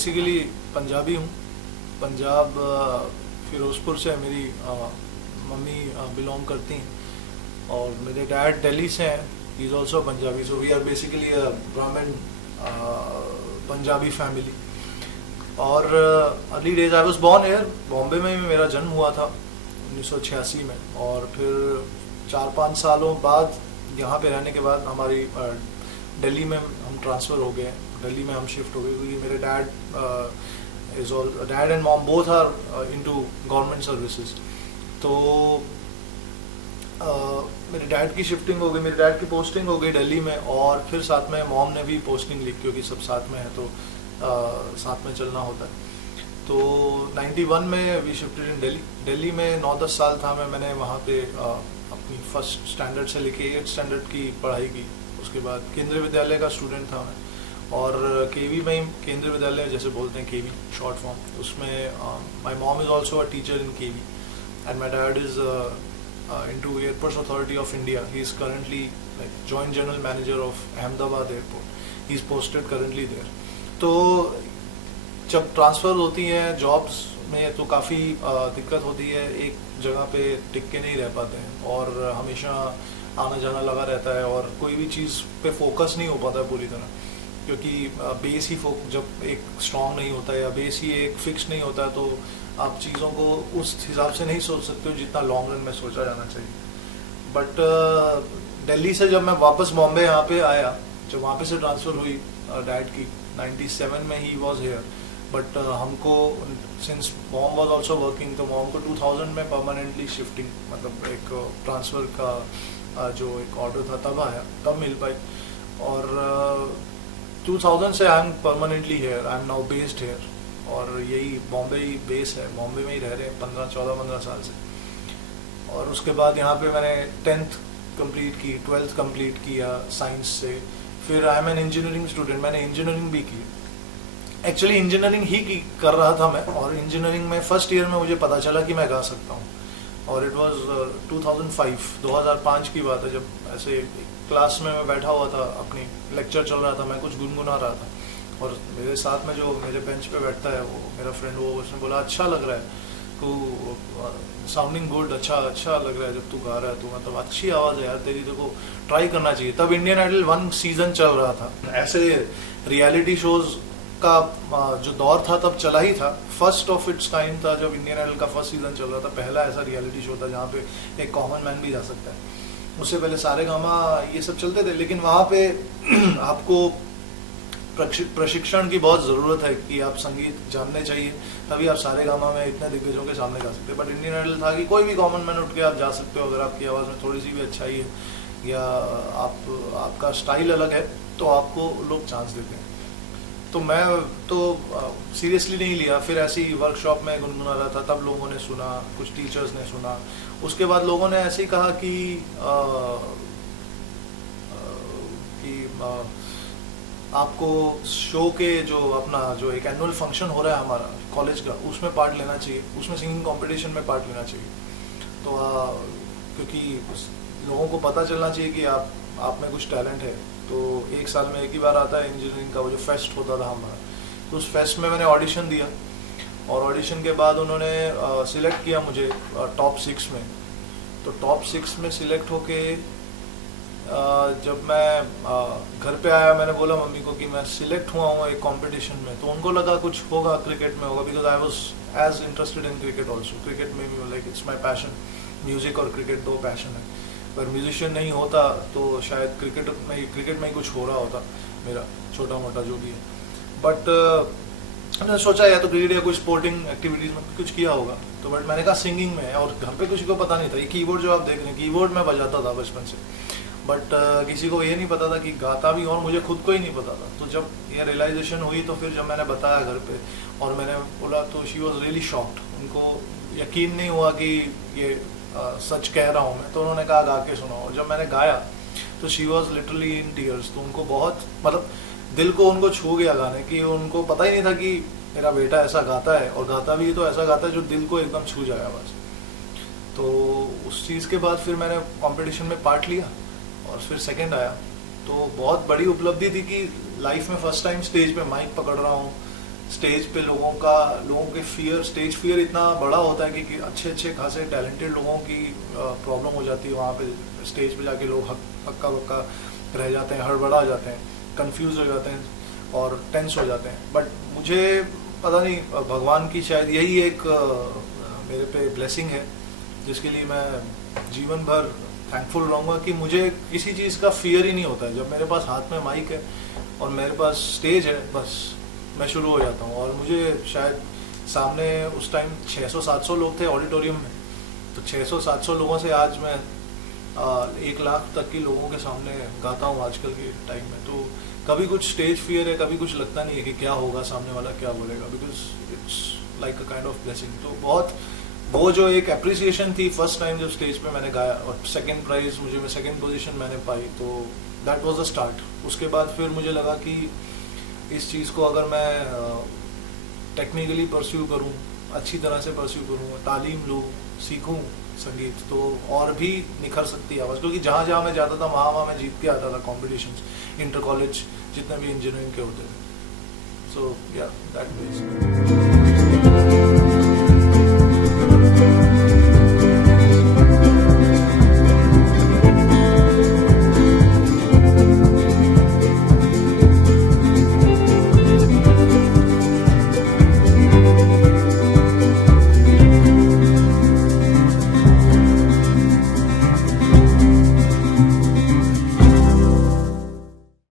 Basically Punjabi हूँ। पंजाब फिरोज़पुर से मेरी मम्मी बिलोंग करती हैं और मेरे डैड दिल्ली से हैं। He is also Punjabi, so we are basically Brahmin Punjabi family. और early days I was born here, Bombay में मेरा जन्म हुआ था 1986 में। और फिर 4-5 सालों बाद यहाँ पे रहने के बाद हमारी दिल्ली में हम ट्रांसफ़र हो गए, दिल्ली में हम शिफ्ट हो गए क्योंकि मेरे dad and mom both are into government services. तो मेरे डैड की शिफ्टिंग हो गई, मेरे डैड की पोस्टिंग हो गई दिल्ली में, और फिर साथ में मॉम ने भी पोस्टिंग ली क्योंकि सब साथ में है तो साथ में चलना होता है। तो 91 में we shifted in Delhi. Delhi में 9-10 साल था मैंने वहाँ पे अपनी फर्स्ट स्टैंडर्ड से लेके 8th स्टैंडर्ड की पढ़ाई की। उसके बाद केंद्रीय विद्यालय का स्टूडेंट था मैं, और केवी में ही, केंद्रीय विद्यालय जैसे बोलते हैं केवी शॉर्ट फॉर्म, उसमें my mom is also a teacher in KV and my dad is into Airports Authority of India. He is currently like Joint General Manager of Ahmedabad Airport. He is posted currently there. तो जब transfer होती हैं jobs में तो काफ़ी दिक्कत होती है, एक जगह पे टिक के नहीं रह पाते हैं और हमेशा आना जाना लगा रहता है और कोई भी चीज़ पे फोकस नहीं हो पाता है पूरी तरह, क्योंकि बेस ही जब एक स्ट्रॉन्ग नहीं होता है या बेस ही एक फिक्स नहीं होता है तो आप चीज़ों को उस हिसाब से नहीं सोच सकते हो जितना लॉन्ग रन में सोचा जाना चाहिए। बट दिल्ली से जब मैं वापस बॉम्बे यहाँ पे आया, जब वहाँ पे से ट्रांसफ़र हुई डैड की 97 में, ही वॉज हेयर। बट हमको since mom was also working, तो मॉम को 2000 में परमानेंटली शिफ्टिंग मतलब एक ट्रांसफ़र का जो एक ऑर्डर था तब आया, तब मिल पाई। और 2000 से I am permanently here, I am now based here, और यही बॉम्बे ही बेस है, बॉम्बे में ही रह रहे हैं 14-15 साल से। और उसके बाद यहाँ पे मैंने 10th कंप्लीट की, 12th कंप्लीट किया साइंस से। फिर I am an engineering student, मैंने इंजीनियरिंग भी की। एक्चुअली इंजीनियरिंग ही कर रहा था मैं, और इंजीनियरिंग में फर्स्ट ईयर में मुझे पता चला कि मैं गा सकता हूँ, और इट वाज 2005 की बात है, जब ऐसे क्लास में मैं बैठा हुआ था, अपनी लेक्चर चल रहा था, मैं कुछ गुनगुना रहा था, और मेरे साथ में जो मेरे बेंच पे बैठता है वो मेरा फ्रेंड, वो उसने बोला अच्छा लग रहा है तू, साउंडिंग गुड, अच्छा लग रहा है जब तू गा रहा है, तो मतलब अच्छी आवाज़ है यार तेरी, देखो ट्राई करना चाहिए। तब इंडियन आइडल 1 सीज़न चल रहा था, ऐसे रियलिटी शोज़ का जो दौर था तब चला ही था, फर्स्ट ऑफ इट्स काइंड था जब इंडियन आइडल का फर्स्ट सीज़न चल रहा था, पहला ऐसा रियलिटी शो था जहाँ पे एक कॉमन मैन भी जा सकता है। उससे पहले सारेगामा ये सब चलते थे, लेकिन वहाँ पे आपको प्रशिक्षण की बहुत ज़रूरत है कि आप संगीत जानने चाहिए, तभी आप सारेगामा में इतने दिग्गजों के सामने गा सकते हैं। बट इंडियन आइडल था कि कोई भी कॉमन मैन उठ के आप जा सकते हो, अगर आपकी आवाज़ में थोड़ी सी भी अच्छाई है या आपका स्टाइल अलग है तो आपको लोग चांस देते हैं। तो मैं तो सीरियसली नहीं लिया, फिर ऐसी वर्कशॉप में गुनगुना रहा था, तब लोगों ने सुना, कुछ टीचर्स ने सुना, उसके बाद लोगों ने ऐसे ही कहा कि आपको शो के जो एक एनुअल फंक्शन हो रहा है हमारा कॉलेज का, उसमें पार्ट लेना चाहिए, उसमें सिंगिंग कंपटीशन में पार्ट लेना चाहिए। तो क्योंकि लोगों को पता चलना चाहिए कि आप में कुछ टैलेंट है। तो 1 साल में एक ही बार आता है इंजीनियरिंग का वो जो फेस्ट होता था हमारा, तो उस फेस्ट में मैंने ऑडिशन दिया, और ऑडिशन के बाद उन्होंने सिलेक्ट किया मुझे टॉप 6 में। तो टॉप 6 में सिलेक्ट होके जब मैं घर पे आया, मैंने बोला मम्मी को कि मैं सिलेक्ट हुआ हूँ एक कंपटीशन में, तो उनको लगा कुछ होगा, क्रिकेट में होगा, because I was as interested in cricket also. Cricket में भी like it's my passion, music और क्रिकेट 2 पैशन है। पर म्यूजिशियन नहीं होता तो शायद क्रिकेट में ही कुछ हो रहा होता मेरा छोटा मोटा जो भी है। बट मैंने सोचा या तो क्रिकेट या कोई स्पोर्टिंग एक्टिविटीज़ में कुछ किया होगा, तो बट मैंने कहा सिंगिंग में, और घर पे किसी को पता नहीं था। ये कीबोर्ड जो आप देख रहे हैं, कीबोर्ड में बजाता था बचपन से, बट किसी को ये नहीं पता था कि गाता भी, और मुझे खुद को ही नहीं पता था। तो जब ये रियलाइजेशन हुई तो फिर जब मैंने बताया घर पे और मैंने बोला तो शी वॉज रियली शॉक्ड, उनको यकीन नहीं हुआ कि ये सच कह रहा हूँ मैं। तो उन्होंने कहा गा के सुनाओ, और जब मैंने गाया तो she was literally in tears. तो उनको बहुत मतलब दिल को उनको छू गया गाने की, उनको पता ही नहीं था कि मेरा बेटा ऐसा गाता है, और गाता भी तो ऐसा गाता है जो दिल को एकदम छू जाए बस। तो उस चीज़ के बाद फिर मैंने कंपटीशन में पार्ट लिया और फिर सेकंड आया। तो बहुत बड़ी उपलब्धि थी कि लाइफ में फर्स्ट टाइम स्टेज पे माइक पकड़ रहा हूँ स्टेज पे लोगों के फियर, स्टेज फियर इतना बड़ा होता है कि अच्छे अच्छे खासे टैलेंटेड लोगों की प्रॉब्लम हो जाती है वहाँ पे। स्टेज पे जाके लोग हक्का बक्का रह जाते हैं, हड़बड़ा जाते हैं, कंफ्यूज हो जाते हैं और टेंस हो जाते हैं। बट मुझे पता नहीं, भगवान की शायद यही एक मेरे पे ब्लेसिंग है जिसके लिए मैं जीवन भर थैंकफुल रहूँगा कि मुझे किसी चीज़ का फियर ही नहीं होता है। जब मेरे पास हाथ में माइक है और मेरे पास स्टेज है, बस मैं शुरू हो जाता हूँ। और मुझे शायद सामने उस टाइम 600-700 लोग थे ऑडिटोरियम में, तो 600-700 लोगों से आज मैं 1 लाख तक के लोगों के सामने गाता हूँ आजकल के टाइम में। तो कभी कुछ स्टेज फियर है, कभी कुछ लगता नहीं है कि क्या होगा, सामने वाला क्या बोलेगा, because it's like a kind of blessing. तो बहुत वो जो एक अप्रिसिएशन थी फर्स्ट टाइम जब स्टेज पे मैंने गाया और सेकंड प्राइज मुझे, सेकंड पोजीशन मैंने पाई, तो दैट वाज द स्टार्ट। उसके बाद फिर मुझे लगा कि इस चीज़ को अगर मैं टेक्निकली परस्यू करूँ, अच्छी तरह से परस्यू करूँ, तालीम लूँ, सीखूँ संगीत, तो और भी निखर सकती है आवाज़। क्योंकि जहाँ जहाँ मैं जाता था वहाँ मैं जीत के आता था कॉम्पिटिशन्स, इंटर कॉलेज जितने भी इंजीनियरिंग के होते थे। सो या दैट मीन्स